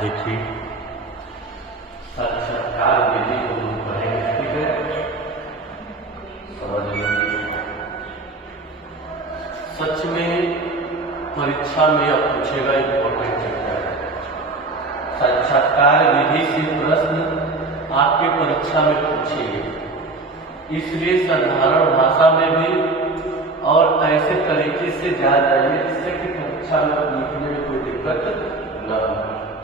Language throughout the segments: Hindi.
देखिए साक्षात्कार विधि को हम पढ़ेंगे, ठीक है। समझ लीजिए, सच में परीक्षा में अब पूछेगा इम्पोर्टेंट चैप्टर है। साक्षात्कार विधि से प्रश्न आपके परीक्षा में पूछेंगे, इसलिए साधारण भाषा में भी और ऐसे तरीके से जा जाइए जिससे कि परीक्षा में लिखने में कोई दिक्कत न हो।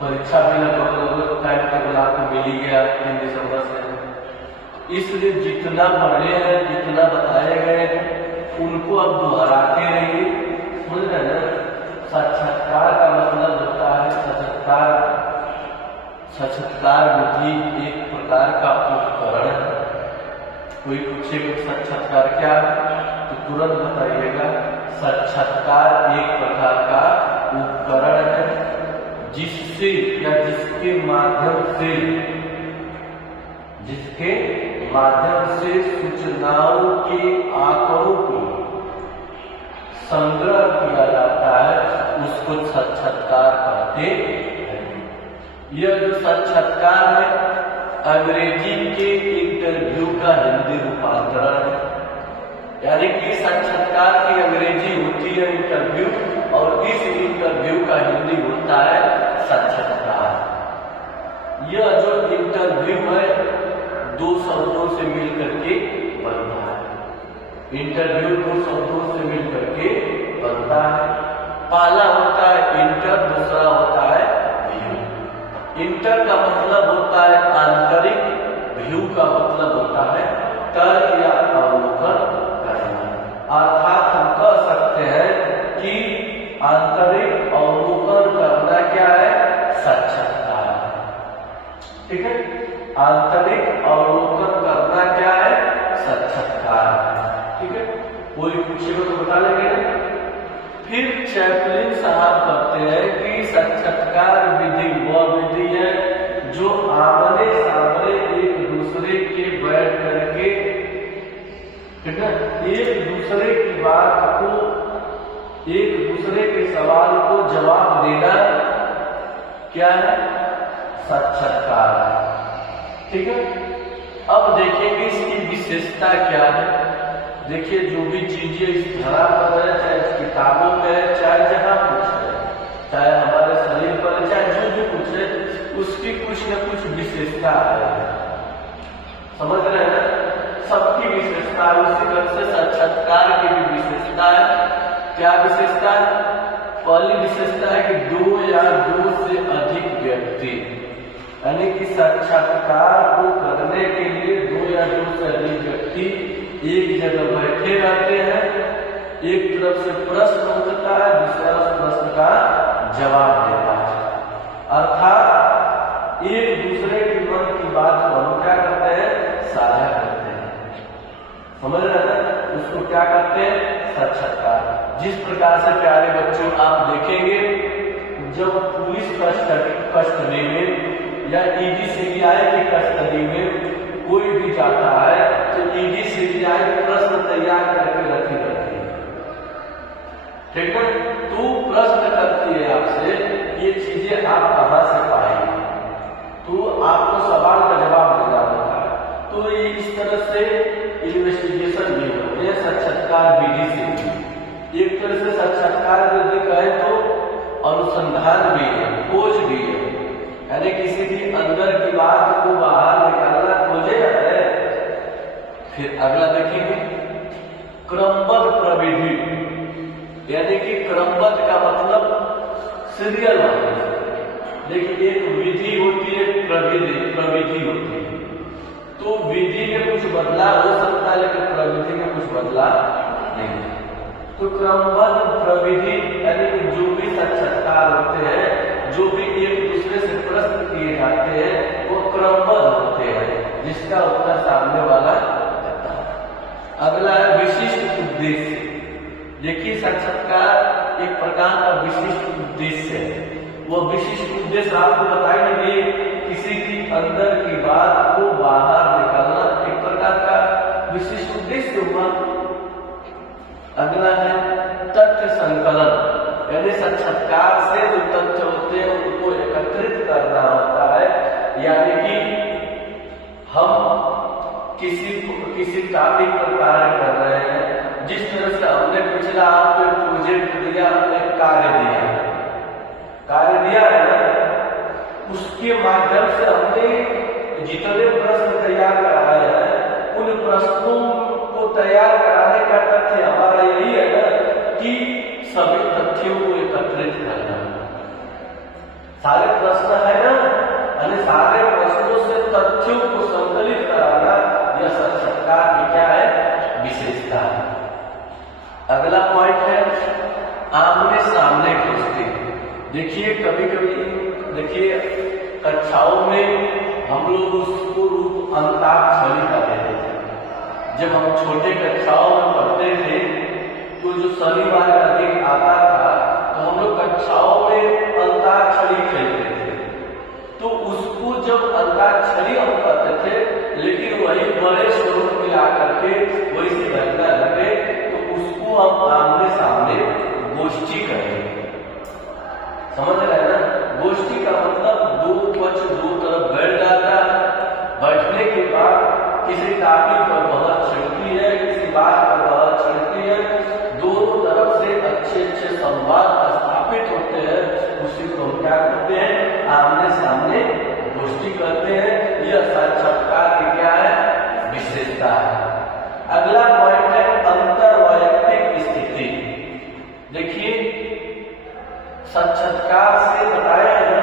परीक्षा भी लगभग टाइम टेबल आपको मिल ही गया 3 दिसंबर से, इसलिए जितना पढ़े हैं, जितना बताए गए हैं उनको अब दोहराते रहिए। समझ रहे ना, साक्षात्कार का मतलब होता है साक्षात्कार विधि एक प्रकार का उपकरण है। कोई पूछेगा साक्षात्कार क्या है तो तुरंत बताइएगा साक्षात्कार एक प्रकार का उपकरण है जिससे या जिसके माध्यम से सूचनाओं के आंकड़ों को संग्रह किया जाता है, उसको साक्षात्कार कहते हैं। यह जो साक्षात्कार है अंग्रेजी के इंटरव्यू का हिंदी रूपांतरण है। यानी कि साक्षात्कार की अंग्रेजी होती है इंटरव्यू और इस इंटरव्यू का हिंदी होता है साक्षात्कार। यह जो इंटरव्यू है 2 शब्दों से मिलकर के बनता है। इंटरव्यू 2 शब्दों से मिलकर के बनता है। पहला होता है इंटर, दूसरा होता है व्यू। इंटर का मतलब होता है आंतरिक, व्यू का मतलब होता है तर्क या अवलोकन करना। अर्थात हम कह सकते हैं कि आंतरिक अवलोकन करना क्या है, साक्षात्कार। ठीक है, आंतरिक अवलोकन करना क्या है, साक्षात्कार। ठीक है, कोई पूछेगा तो बता लेंगे। फिर चैपलिन साहब कहते हैं कि साक्षात्कार विधि वह विधि है जो आमने सामने एक दूसरे के बैठ करके, ठीक है, एक दूसरे की बात को, एक दूसरे के सवाल को जवाब देना क्या है, साक्षात्कार है। ठीक है, अब देखेंगे इसकी विशेषता क्या है। देखिए, जो भी चीजें इस धरा पर है, चाहे किताबों में है, चाहे जहां कुछ है, चाहे हमारे शरीर पर है, चाहे जो भी कुछ है, उसकी कुछ न कुछ विशेषता है। समझ रहे हैं ना, सबकी विशेषता है। उसी तरह से साक्षात्कार की भी विशेषता है। क्या विशेषता है? पहली विशेषता है कि 2 या 2 से अधिक व्यक्ति, यानी कि साक्षात्कार को करने के लिए 2 या 2 से अधिक व्यक्ति एक जगह बैठे रहते हैं। एक तरफ से प्रश्न उठता है, दूसरा उस प्रश्न का जवाब देता है। अर्थात एक दूसरे के मन की बात को हम क्या करते हैं, साझा करते हैं। समझ रहे हैं, उसको क्या करते हैं, साक्षात्कार। जिस प्रकार से प्यारे बच्चों आप देखेंगे, जब पुलिस कस्टडी में या ED-CBI की कस्टडी में कोई भी जाता है तो ED-CBI प्रश्न तैयार करके रखी रहती है। ठीक है, तो प्रश्न करती है आपसे, ये चीजें आप कहां से पाएंगे, तो आपको सवाल का जवाब देना होता है। तो ये इस तरह से इन्वेस्टिगेशन भी होते हैं साक्षात्कार विधि से। एक तरह से साक्षात्कार विधि कहे तो अनुसंधान भी है, खोज भी है, यानी किसी भी अंदर की बात को बाहर निकालना, खोजे है। फिर अगला देखेंगे क्रमबद्ध प्रविधि, यानी कि क्रमबद्ध का मतलब सीरियल वाइज। देखिए, एक विधि होती है, प्रविधि होती है। तो विधि में कुछ बदलाव हो सकता है लेकिन प्रविधि में कुछ बदलाव नहीं। तो क्रमबद्ध प्रविधि यानी कि जो भी साक्षात्कार होते हैं, जो भी एक दूसरे से प्रश्न किए जाते हैं, वो क्रमबद्ध होते हैं, जिसका उत्तर सामने वाला देता है। अगला है विशिष्ट उद्देश्य। देखिए, साक्षात्कार एक प्रकार का विशिष्ट उद्देश्य है। वो विशिष्ट उद्देश्य आपको बताएंगे, किसी की अंदर की बात को बाहर निकालना एक प्रकार का विशिष्ट उद्देश्य हुआ। अगला है तथ्य संकलन, यानी साक्षात्कार से जो तथ्य होते हैं उनको एकत्रित करना होता है, यानी कि हम किसी टॉपिक पर कार्य कर रहे हैं। जिस तरह से हमने पिछला आपको प्रोजेक्ट दिया, एक कार्य दिया है ना, उसके माध्यम से हमने जितने प्रश्न तैयार कराए हैं, उन प्रश्नों को तैयार कराने का तथ्य हमारा यही है ना कि सभी तथ्यों को एकत्रित करना। सारे प्रश्न है ना, यानी सारे प्रश्नों से तथ्यों को संकलित कराना, यह साक्षात्कार की क्या है, विशेषता है। अगला पॉइंट है आमने सामने प्रश्न। देखिए कभी देखिए कक्षाओं में हम लोग उसको रूप अंताक्षरी का देते थे। जब हम छोटे कक्षाओं में पढ़ते थे तो जो शनिवार का दिन आता था तो हम लोग कक्षाओं में अंताक्षरी खेलते थे। तो उसको जब अंताक्षरी हम करते थे, लेकिन वही बड़े स्वरूप में आकर के वही सी घटना घटे, तो उसको हम आमने सामने गोष्ठी करेंगे। समझ रहे ना, गोष्ठी का मतलब दो पक्ष दो तरफ बैठ जाता है। बैठने के बाद किसी टॉपिक पर बहस छिड़ती है, किसी बात पर बहस छिड़ती है, दोनों तरफ से अच्छे अच्छे संवाद स्थापित होते हैं। उसी को हम क्या करते हैं, आमने सामने गोष्ठी करते हैं। यह साक्षात्कार की क्या है, विशेषता है। अगला पॉइंट है अंतर वैयक्तिक स्थिति। देखिए साक्षात्कार से बताया है ना,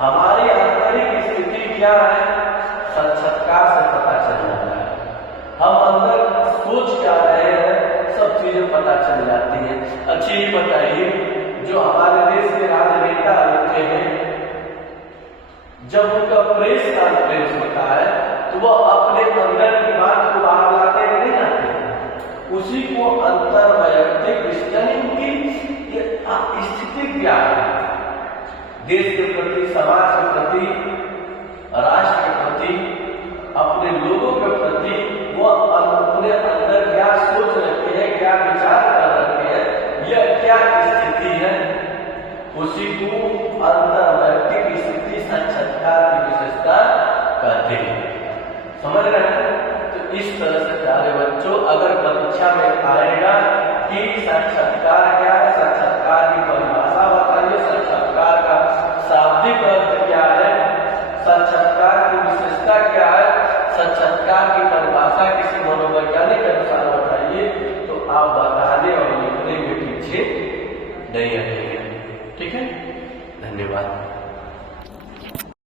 हमारी आंतरिक स्थिति क्या है, साक्षात्कार से पता चल जाता है। हम अंदर सोच क्या रहे हैं, सब चीजें पता चल जाती हैं। अच्छी ही बताइए, जो हमारे देश के राजनेता होते हैं, जब उनका प्रेस कॉन्फ्रेंस होता है तो वह अपने अंदर की बात को बाहर लाते नहीं जाते। उसी को अंतर वैयक्तिक, यानी उनकी स्थिति क्या है, देश के प्रति, समाज के प्रति, राष्ट्र के प्रति, अपने लोगों के प्रति, वो अपने अंदर क्या सोच रखे हैं, क्या विचार कर रखे हैं, यह क्या स्थिति है, उसी को अंतर वैयक्तिक स्थिति साक्षात्कार की विशेषता कहते हैं। समझ रहे हैं? तो इस तरह से प्यारे बच्चों, अगर परीक्षा में आएगा कि साक्षात्कार क्या है, साक्षात्कार की परिभाषा बताइए, साक्षात्कार का शाब्दिक अर्थ क्या है, साक्षात्कार की विशेषता क्या है, साक्षात्कार की परिभाषा किसी मनोवैज्ञानिक के अनुसार बताइए, तो आप बताने और लिखने में पीछे नहीं हटेंगे। ठीक है, धन्यवाद।